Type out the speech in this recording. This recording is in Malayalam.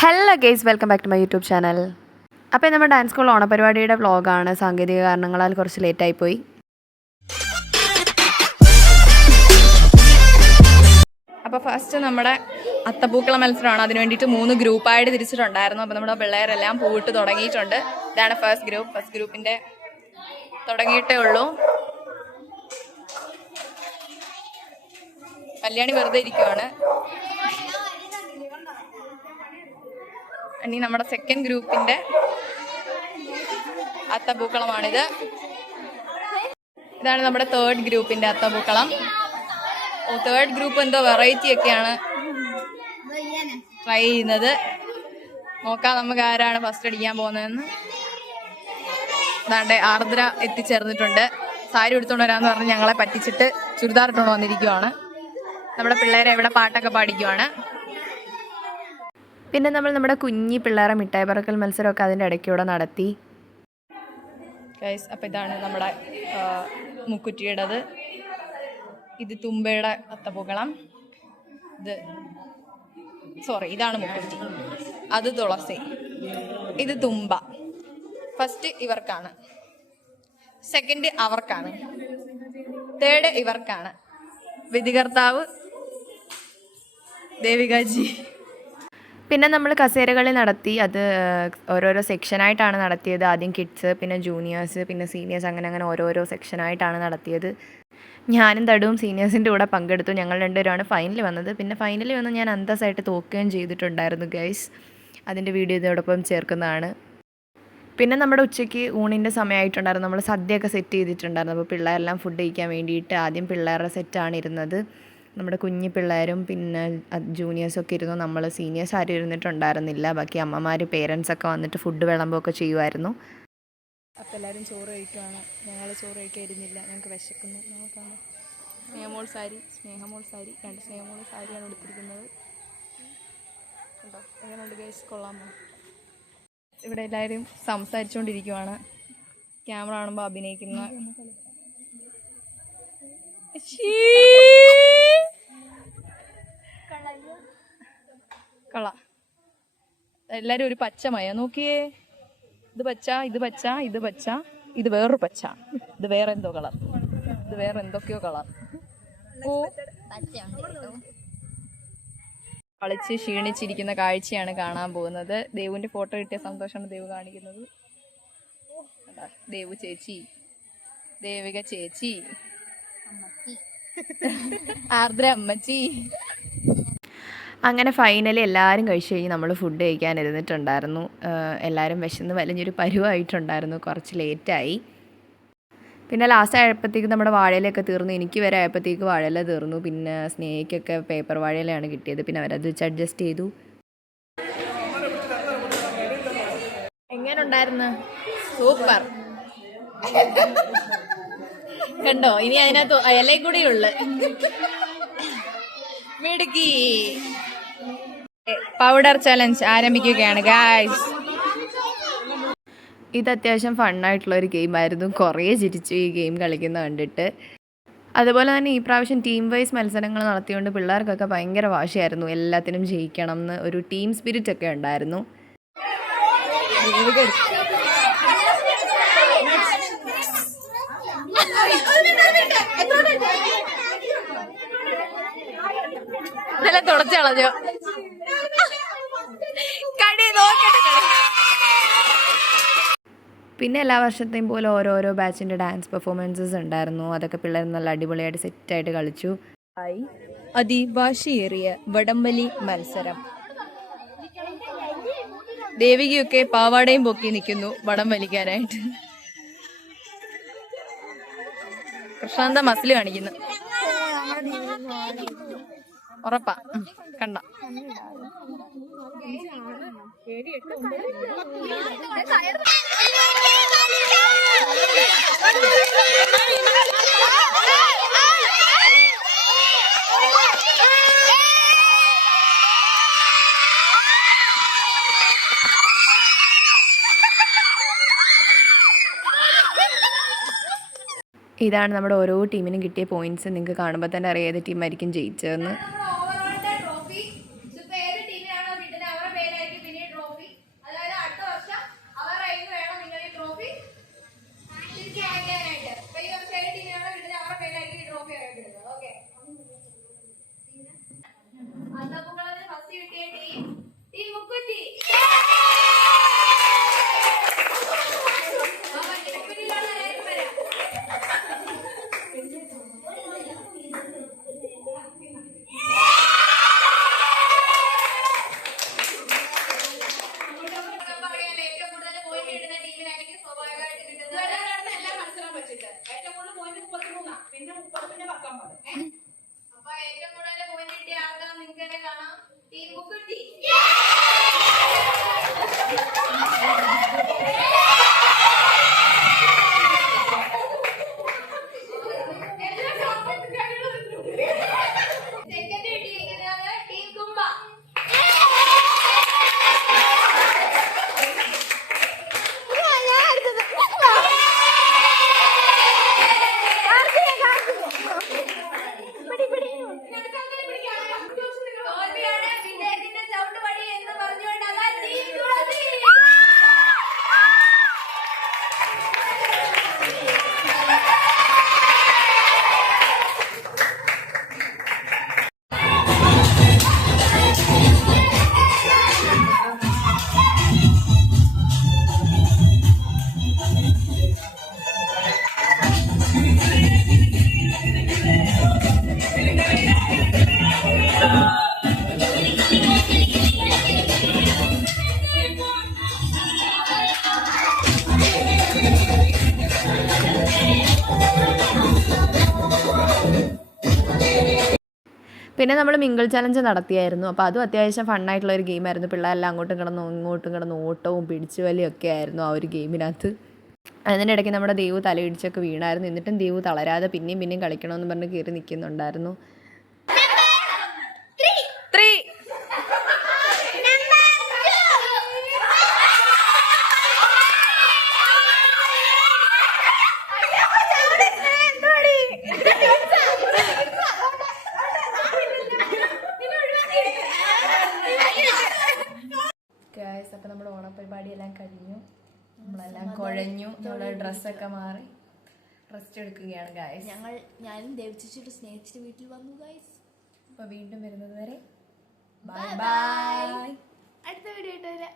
Hello guys, welcome back to my YouTube channel. അപ്പോൾ നമ്മുടെ ഡാൻസ് സ്കൂൾ ഓണപരിപാടിയുടെ വ്ളോഗാണ്. സാങ്കേതിക കാരണങ്ങളാൽ കുറച്ച് ലേറ്റായിപ്പോയി. അപ്പോൾ ഫസ്റ്റ് നമ്മുടെ അത്തപ്പൂക്കള മത്സരമാണ്. അതിന് വേണ്ടിയിട്ട് 3 ഗ്രൂപ്പായിട്ട് തിരിച്ചിട്ടുണ്ടായിരുന്നു. അപ്പോൾ നമ്മുടെ പിള്ളേരെല്ലാം പൂവിട്ട് തുടങ്ങിയിട്ടുണ്ട്. ഇതാണ് ഫസ്റ്റ് ഗ്രൂപ്പിൻ്റെ തുടങ്ങിയിട്ടേ ഉള്ളൂ. കല്യാണി വെറുതെ ഇരിക്കുവാണ്. ഇനി നമ്മുടെ സെക്കൻഡ് ഗ്രൂപ്പിന്റെ അത്തപ്പൂക്കളമാണിത്. ഇതാണ് നമ്മുടെ തേർഡ് ഗ്രൂപ്പിന്റെ അത്തപ്പൂക്കളം. തേർഡ് ഗ്രൂപ്പ് എന്തോ വെറൈറ്റി ഒക്കെയാണ് ട്രൈ ചെയ്യുന്നത്. നോക്കാം നമുക്ക് ആരാണ് ഫസ്റ്റ് അടിക്കാൻ പോകുന്നതെന്ന്. അതാണ്ട് ആർദ്ര എത്തിച്ചേർന്നിട്ടുണ്ട്. സാരി എടുത്തോണ്ട് വരാന്ന് പറഞ്ഞ് ഞങ്ങളെ പറ്റിച്ചിട്ട് ചുരിദാർ ഇട്ടുകൊണ്ട് വന്നിരിക്കുവാണ്. നമ്മുടെ പിള്ളേരെ ഇവിടെ പാട്ടൊക്കെ പാടിക്കുവാണ്. പിന്നെ നമ്മുടെ കുഞ്ഞി പിള്ളേരെ മിഠായി പറക്കൽ മത്സരമൊക്കെ അതിൻ്റെ ഇടയ്ക്കൂടെ നടത്തി. ഗൈസ്, അപ്പോൾ ഇതാണ് നമ്മുടെ മുക്കുറ്റിയുടേത്. ഇത് തുമ്പയുടെ അത്തപ്പൂക്കളം. ഇതാണ് മുക്കുറ്റി. അത് തുളസി. ഇത് തുമ്പ. ഫസ്റ്റ് ഇവർക്കാണ്, സെക്കൻഡ് അവർക്കാണ്, തേർഡ് ഇവർക്കാണ്. വിധികർത്താവ് ദേവികാജി. പിന്നെ നമ്മൾ കസേരകളി നടത്തി. അത് ഓരോരോ സെക്ഷനായിട്ടാണ് നടത്തിയത്. ആദ്യം കിഡ്സ്, പിന്നെ ജൂനിയേഴ്സ്, പിന്നെ സീനിയേഴ്സ്, അങ്ങനെ ഓരോരോ സെക്ഷനായിട്ടാണ് നടത്തിയത്. ഞാനും തടുവും സീനിയേഴ്സിൻ്റെ കൂടെ പങ്കെടുത്തു. ഞങ്ങൾ രണ്ടുപേരാണ് ഫൈനലിൽ വന്നത്. പിന്നെ ഫൈനലിൽ വന്ന് ഞാൻ അന്തസ്സായിട്ട് തോക്കുകയും ചെയ്തിട്ടുണ്ടായിരുന്നു ഗൈസ്. അതിൻ്റെ വീഡിയോ ഇതോടൊപ്പം ചേർക്കുന്നതാണ്. പിന്നെ നമ്മുടെ ഉച്ചയ്ക്ക് ഊണിൻ്റെ സമയമായിട്ടുണ്ടായിരുന്നു. നമ്മൾ സദ്യയൊക്കെ സെറ്റ് ചെയ്തിട്ടുണ്ടായിരുന്നു. അപ്പോൾ പിള്ളേരെല്ലാം ഫുഡ് കഴിക്കാൻ വേണ്ടിയിട്ട് ആദ്യം പിള്ളേരുടെ സെറ്റാണ് ഇരുന്നത്. നമ്മുടെ കുഞ്ഞു പിള്ളേരും പിന്നെ ജൂനിയേഴ്സൊക്കെ ഇരുന്നു. നമ്മൾ സീനിയേഴ്സ് ആരും ഇരുന്നിട്ടുണ്ടായിരുന്നില്ല. ബാക്കി അമ്മമാർ, പേരൻസൊക്കെ വന്നിട്ട് ഫുഡ് വിളമ്പുകയൊക്കെ ചെയ്യുമായിരുന്നു. അപ്പോൾ എല്ലാവരും ചോറ് കഴിക്കുവാണ്. ഞങ്ങൾ ചോറ് കഴിക്കാൻ ഇരുന്നില്ല, ഞങ്ങൾക്ക് വിശക്കുന്നു. ഞങ്ങൾക്കാണ് സ്നേഹമോൾ സാരി, 2 സ്നേഹമോൾ സാരിയാണ് എടുത്തിരിക്കുന്നത്. കേട്ടോ, എങ്ങനെയുണ്ട് ഗൈസ്? കൊള്ളാമോ? ഇവിടെ എല്ലാവരും സംസാരിച്ചുകൊണ്ടിരിക്കുവാണ്. ക്യാമറ കാണുമ്പോൾ അഭിനയിക്കുന്ന കള. എല്ലാരും ഒരു പച്ചമയ നോക്കിയേ. ഇത് പച്ച, ഇത് പച്ച, ഇത് പച്ച, ഇത് വേറൊരു പച്ച, ഇത് വേറെ എന്തോ കളർ, ഇത് വേറെ എന്തൊക്കെയോ കളർ. ഓ, കളിച്ച് ക്ഷീണിച്ചിരിക്കുന്ന കാഴ്ചയാണ് കാണാൻ പോകുന്നത്. ദേവുവിന്റെ ഫോട്ടോ കിട്ടിയ സന്തോഷമാണ് ദേവ് കാണിക്കുന്നത്. ദേവു ചേച്ചി, ദേവിക ചേച്ചി, ആർദ്ര അമ്മച്ചി. അങ്ങനെ ഫൈനലി എല്ലാവരും കഴിച്ച് കഴിഞ്ഞ് നമ്മൾ ഫുഡ് കഴിക്കാൻ ഇരുന്നിട്ടുണ്ടായിരുന്നു. എല്ലാവരും വിശന്ന് വലിഞ്ഞൊരു പരുവായിട്ടുണ്ടായിരുന്നു. കുറച്ച് ലേറ്റായി. പിന്നെ ലാസ്റ്റ് ആയപ്പോഴത്തേക്ക് നമ്മുടെ വാഴയിലൊക്കെ തീർന്നു. എനിക്ക് വരെ ആയപ്പോഴത്തേക്ക് വാഴയില തീർന്നു. പിന്നെ സ്നേഹിക്കൊക്കെ പേപ്പർ വാഴയിലാണ് കിട്ടിയത്. പിന്നെ അവരത് വെച്ച് അഡ്ജസ്റ്റ് ചെയ്തു. എങ്ങനെയുണ്ടായിരുന്നു? സൂപ്പർ. കണ്ടോ, ഇനി അതിനകത്ത് ഇലയും കൂടി ഉള്ളു. മിടുക്കി. പൗഡർ ചലഞ്ച് ആരംഭിക്കുകയാണ് ഗായ്സ്. ഇത് അത്യാവശ്യം ഫണ്ണായിട്ടുള്ളൊരു ഗെയിമായിരുന്നു. കുറേ ചിരിച്ചു ഈ ഗെയിം കളിക്കുന്ന കണ്ടിട്ട്. അതുപോലെ തന്നെ ഈ പ്രാവശ്യം ടീം വൈസ് മത്സരങ്ങൾ നടത്തിയോണ്ട് പിള്ളേർക്കൊക്കെ ഭയങ്കര വാശിയായിരുന്നു. എല്ലാത്തിനും ജയിക്കണം എന്ന് ഒരു ടീം സ്പിരിറ്റ് ഒക്കെ ഉണ്ടായിരുന്നു. ഇതെല്ലാം തുടച്ചു കളഞ്ഞോ? പിന്നെ എല്ലാ വർഷത്തെയും പോലെ ഓരോരോ ബാച്ചിൻ്റെ ഡാൻസ് പെർഫോമൻസസ് ഉണ്ടായിരുന്നു. അതൊക്കെ പിള്ളേർ നല്ല അടിപൊളിയായിട്ട് സെറ്റായിട്ട് കളിച്ചു. അതിവാശിയേറിയ വടംവലി മത്സരം. ദേവികയൊക്കെ പാവാടയും പൊക്കി നിൽക്കുന്നു വടം വലിക്കാനായിട്ട്. പ്രശാന്ത മസിൽ കാണിക്കുന്നു. ഉറപ്പാ, കണ്ട. ഇതാണ് നമ്മുടെ ഓരോ ടീമിനും കിട്ടിയ പോയിന്റ്സ്. നിങ്ങൾക്ക് കാണുമ്പോൾ തന്നെ അറിയാം ഏത് ടീമായിരിക്കും ജയിച്ചതെന്ന്. പിന്നെ നമ്മൾ മിങ്കിൾ ചലഞ്ച് നടത്തിയായിരുന്നു. അപ്പോൾ അതും അത്യാവശ്യം ഫണ്ണായിട്ടുള്ള ഒരു ഗെയിമായിരുന്നു. പിള്ളേരെല്ലാം അങ്ങോട്ടും കിടന്ന് ഓട്ടവും പിടിച്ചു വലിയും ഒക്കെ ആയിരുന്നു ആ ഒരു ഗെയിമിനകത്ത്. അതിനിടയ്ക്ക് നമ്മുടെ ദേവു തലയിടിച്ചൊക്കെ വീണായിരുന്നു. എന്നിട്ടും ദേവു തളരാതെ പിന്നെയും കളിക്കണമെന്ന് പറഞ്ഞ് കയറി നിൽക്കുന്നുണ്ടായിരുന്നു. അപ്പോൾ നമ്മുടെ ഓണപരിപാടിയെല്ലാം കഴിഞ്ഞു. നമ്മളെല്ലാം കുഴഞ്ഞു. നമ്മുടെ ഡ്രസ്സൊക്കെ മാറി റെസ്റ്റ് എടുക്കുകയാണ് ഗായ്സ്. ഞാനും ദേവചേച്ചിയുടെ സ്നേഹിച്ചിട്ട് വീട്ടിൽ വന്നു ഗായ്സ്. അപ്പോൾ വീണ്ടും വരുന്നത് വരെ ബൈ ബൈ. അടുത്ത വീഡിയോ ആയിട്ട് വരാം.